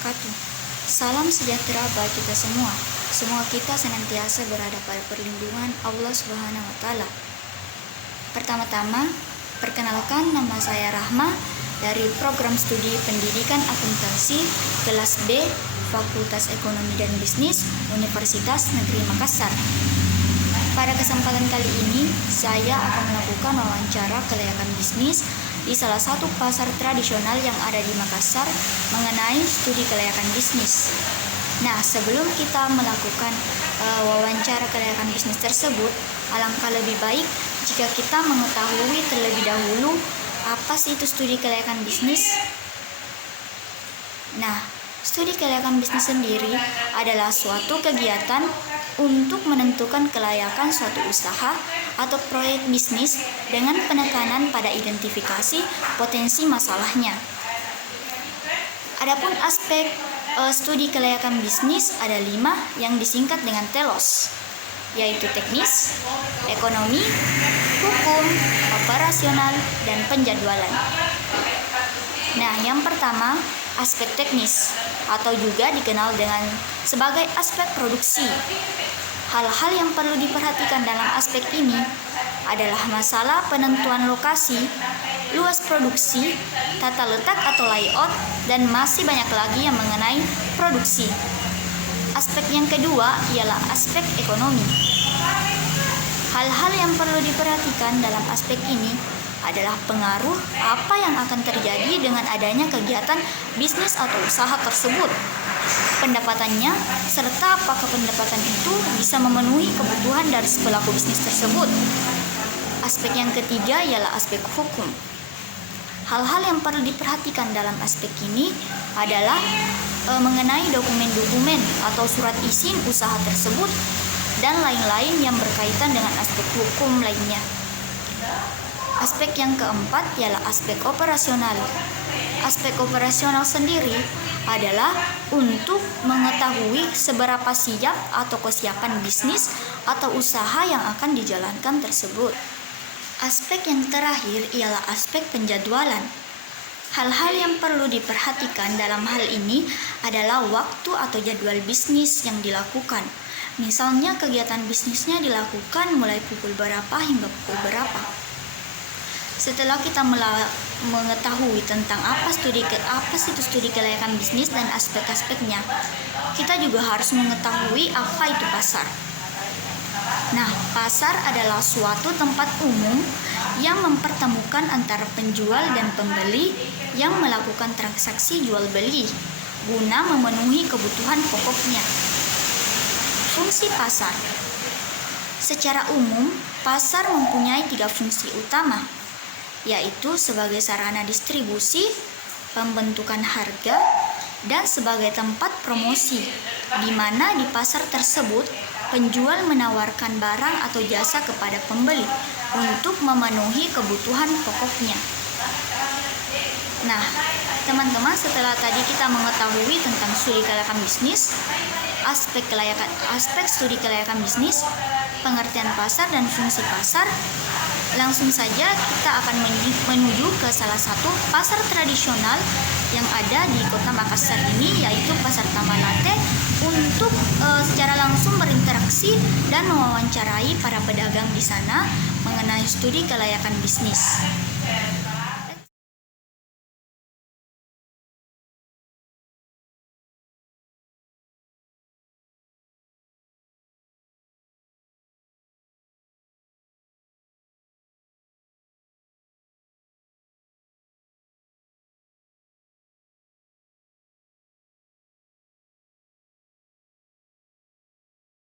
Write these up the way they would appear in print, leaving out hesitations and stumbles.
wabarakatuh. Salam sejahtera bagi kita semua. Semoga kita senantiasa berada pada perlindungan Allah Subhanahu wa Ta'ala. Pertama-tama, perkenalkan, nama saya Rahma dari program studi Pendidikan Akuntansi kelas B Fakultas Ekonomi dan Bisnis Universitas Negeri Makassar. Pada kesempatan kali ini, saya akan melakukan wawancara kelayakan bisnis di salah satu pasar tradisional yang ada di Makassar mengenai studi kelayakan bisnis. Nah, sebelum kita melakukan wawancara kelayakan bisnis tersebut, alangkah lebih baik jika kita mengetahui terlebih dahulu apa sih itu studi kelayakan bisnis. Nah, studi kelayakan bisnis sendiri adalah suatu kegiatan untuk menentukan kelayakan suatu usaha atau proyek bisnis dengan penekanan pada identifikasi potensi masalahnya. Adapun aspek studi kelayakan bisnis ada 5 yang disingkat dengan TELOS, yaitu teknis, ekonomi, hukum, operasional, dan penjadwalan. Nah, yang pertama, aspek teknis atau juga dikenal dengan sebagai aspek produksi. Hal-hal yang perlu diperhatikan dalam aspek ini adalah masalah penentuan lokasi, luas produksi, tata letak atau layout, dan masih banyak lagi yang mengenai produksi. Aspek yang kedua ialah aspek ekonomi. Hal-hal yang perlu diperhatikan dalam aspek ini adalah pengaruh apa yang akan terjadi dengan adanya kegiatan bisnis atau usaha tersebut, pendapatannya, serta apakah pendapatan itu bisa memenuhi kebutuhan dari pelaku bisnis tersebut. Aspek yang ketiga ialah aspek hukum. Hal-hal yang perlu diperhatikan dalam aspek ini adalah mengenai dokumen-dokumen atau surat izin usaha tersebut dan lain-lain yang berkaitan dengan aspek hukum lainnya. Aspek yang keempat ialah aspek operasional. Aspek operasional sendiri adalah untuk mengetahui seberapa siap atau kesiapan bisnis atau usaha yang akan dijalankan tersebut. Aspek yang terakhir ialah aspek penjadwalan. Hal-hal yang perlu diperhatikan dalam hal ini adalah waktu atau jadwal bisnis yang dilakukan. Misalnya kegiatan bisnisnya dilakukan mulai pukul berapa hingga pukul berapa. Setelah kita mengetahui tentang apa sih itu studi kelayakan bisnis dan aspek-aspeknya, kita juga harus mengetahui apa itu pasar. Nah, pasar adalah suatu tempat umum yang mempertemukan antara penjual dan pembeli yang melakukan transaksi jual beli guna memenuhi kebutuhan pokoknya. Fungsi pasar. Secara umum, pasar mempunyai 3 fungsi utama, yaitu sebagai sarana distribusi, pembentukan harga, dan sebagai tempat promosi, di mana di pasar tersebut penjual menawarkan barang atau jasa kepada pembeli untuk memenuhi kebutuhan pokoknya. Nah, teman-teman, setelah tadi kita mengetahui tentang studi kelayakan bisnis, aspek studi kelayakan bisnis, pengertian pasar dan fungsi pasar, langsung saja kita akan menuju ke salah satu pasar tradisional yang ada di Kota Makassar ini, yaitu Pasar Tamalate, untuk secara langsung berinteraksi dan mewawancarai para pedagang di sana mengenai studi kelayakan bisnis.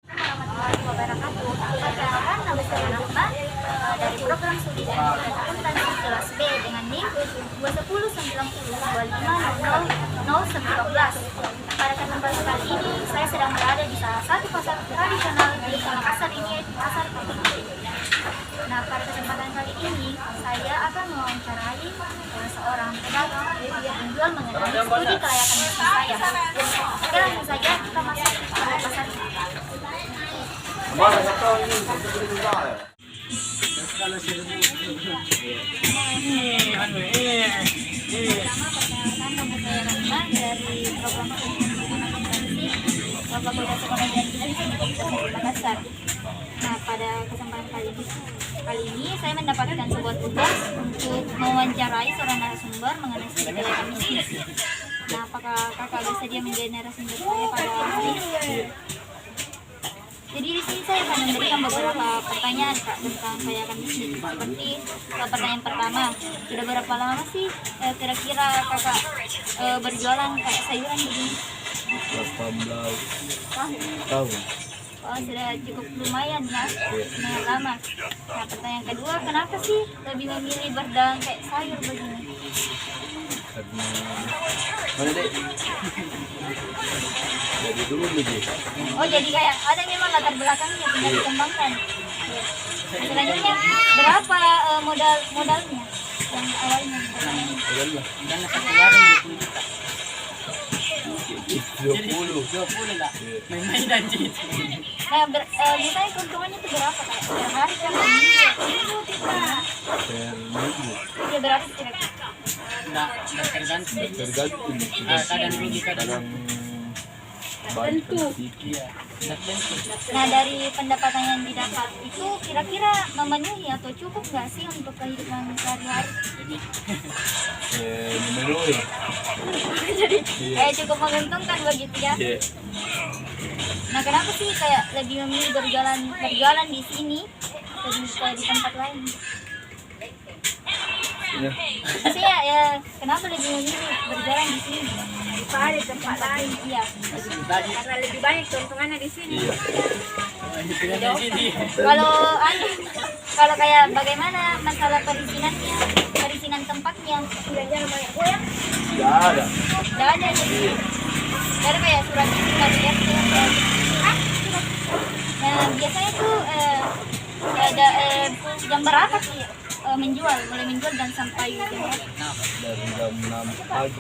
Warahmatullahi wabarakatuh. Perkenalkan, nama saya Rahma dari program studi Pendidikan Akuntansi kelas B dengan NIM 21090250019. Pada kesempatan kali ini, saya sedang berada di salah satu pasar tradisional di Makassar ini, yaitu Pasar Tamalate. Nah, pada kesempatan kali ini, saya akan mewawancarai seorang pedagang yang menjual mengenai studi kelayakan bisnis saya. Oke, langsung saja kita masuk ke pasar ini. Pertama, perkenalkan, nama saya Rahma dari program Polda Sekolah dan Bisnis Universitas Makassar. Nah, pada kesempatan kali ini saya mendapatkan sebuah tugas untuk mewawancarai seorang narasumber mengenai studi kelayakan bisnis. Nah, apakah kakak bersedia menjadi narasumber saya pada hari ini? Jadi di sini saya akan memberikan beberapa pertanyaan Kak tentang kelayakan bisnis. Seperti pertanyaan pertama, sudah berapa lama sih kira-kira kakak berjualan kayak sayuran begini? 18 tahun. Oh, sudah cukup lumayan ya, lumayan lama. Nah, pertanyaan kedua, kenapa sih lebih memilih berdagang kayak sayur begini? Karena mana dek? Dari dulu nih. Oh, jadi kayak ada memang latar belakangnya tinggal dikembangkan. Selanjutnya, berapa modalnya yang awalnya? Udahlah. Dana satu warung 20 juta. 20 lah. Main-main aja. Nah, biasanya keuntungannya itu berapa Kak? Per hari kan? Minggu kita. per minggu. Ya berapa sih kira-kira? Enggak tergantung. Tergantung. Kadang rugi, kadang Banyak sedikit. iya. Tergantung. Nah, dari pendapatan yang didapat itu kira-kira memenuhi atau cukup nggak sih untuk kehidupan sehari-hari? Jadi Memenuhi. Jadi Iya. cukup menguntungkan begitu ya. Iya. Nah, kenapa sih kayak lebih memilih berjualan di sini daripada di tempat lain? Ya. Maksudnya ya kenapa lebih memilih berjualan di sini? Daripada di tempat lain, Iya. tadi karena lebih banyak keuntungannya di sini. Iya. itu kan di sini. Kalau kayak bagaimana masalah perizinan tempatnya? Jalan-jalan banyak goyang. Tidak ada. Nggak ada jadi. Ada kayak surat izin dari RT. Nah, biasanya tuh ada jam berapa sih mulai menjual dan sampai jam berapa? Dari jam 6 pagi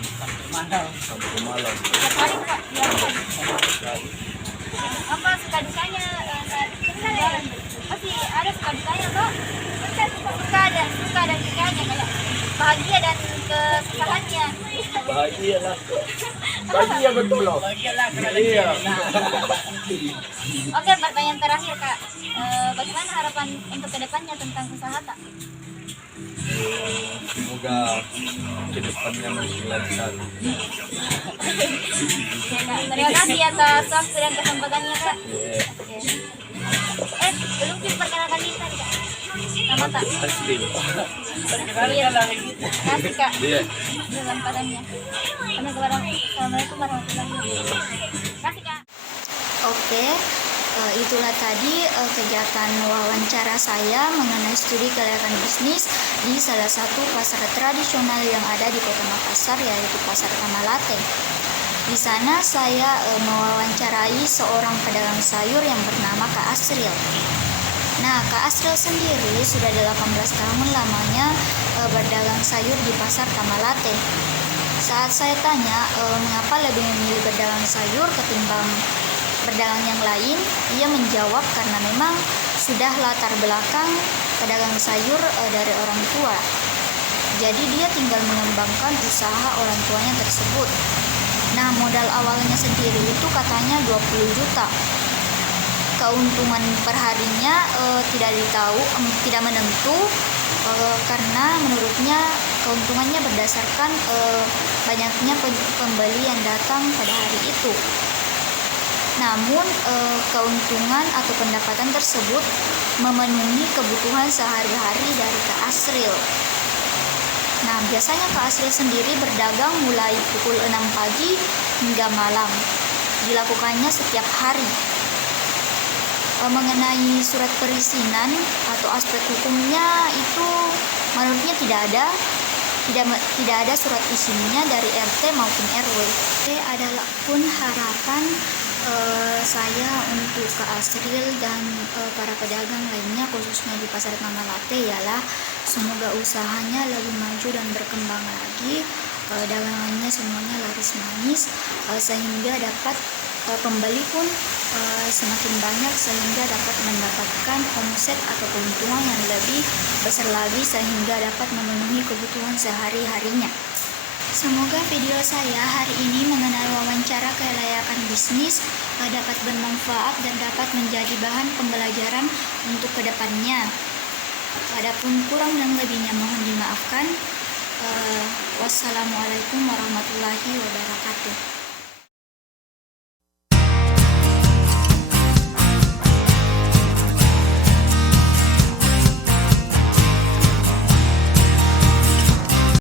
Mahal. sampai malam. Setiap hari Kak, biasa. Apa suka dukanya saat berjualan? Pasti ada suka dukanya Kak. Suka dan dukanya kayak bahagia dan kesusahannya. Bahagia lah. Bahagia betul loh. Bagialah Iya. Oke, pertanyaan terakhir Kak. Bagaimana harapan untuk kedepannya tentang usaha Kak? Semoga kedepannya masih lancar. Ya, Kak. Terima kasih atas waktu dan kesempatannya Kak. Iya. Oke. Belum sih perkenalkan diri tadi Kak. Nama tak? Asli. Iya, kasih Kak. Iya. Dalam padanya. Assalamualaikum warahmatullahi wabarakatuh. Kasih Kak. Oke, itulah tadi kegiatan wawancara saya mengenai studi kelayakan bisnis di salah satu pasar tradisional yang ada di Kota Makassar, yaitu Pasar Tamalate. Di sana saya mewawancarai seorang pedagang sayur yang bernama Kak Asril. Nah, Kak Asril sendiri sudah 18 tahun lamanya berdagang sayur di Pasar Tamalate. Saat saya tanya mengapa lebih memilih berdagang sayur ketimbang berdagang yang lain, ia menjawab karena memang sudah latar belakang pedagang sayur dari orang tua. Jadi dia tinggal mengembangkan usaha orang tuanya tersebut. Nah, modal awalnya sendiri itu katanya 20 juta. Keuntungan perharinya tidak menentu karena menurutnya keuntungannya berdasarkan banyaknya pembeli yang datang pada hari itu. Namun keuntungan atau pendapatan tersebut memenuhi kebutuhan sehari-hari dari Kak Asril. Nah, biasanya Kak Asril sendiri berdagang mulai pukul 6 pagi hingga malam. Dilakukannya setiap hari. Mengenai surat perizinan atau aspek hukumnya itu menurutnya tidak ada surat izinnya dari RT maupun RW. Adalah pun harapan saya untuk Kak Asril dan para pedagang lainnya khususnya di Pasar Tamalate ialah semoga usahanya lebih maju dan berkembang lagi, dagangannya semuanya laris manis, sehingga dapat pembeli pun semakin banyak sehingga dapat mendapatkan omset atau keuntungan yang lebih besar lagi sehingga dapat memenuhi kebutuhan sehari-harinya. Semoga video saya hari ini mengenai wawancara kelayakan bisnis dapat bermanfaat dan dapat menjadi bahan pembelajaran untuk kedepannya. Adapun kurang dan lebihnya mohon dimaafkan. Wassalamualaikum warahmatullahi wabarakatuh.